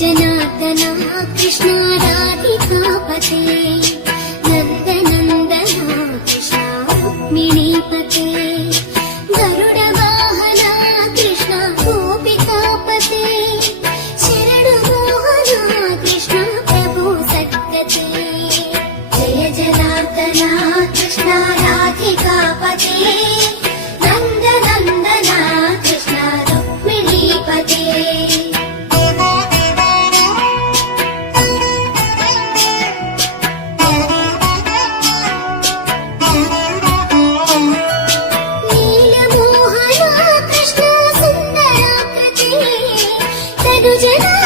जनार्दना कृष्ण राधिकापते नन्दनन्दना कृष्ण रुक्मिणीपते गरुडवाहना कृष्ण गोपिकापते शरणमोहना कृष्ण प्रभु सद्गते जय जनार्दना कृष्ण राधिकापते नन्दनन्दना कृष्ण रुक्मिणीपते जना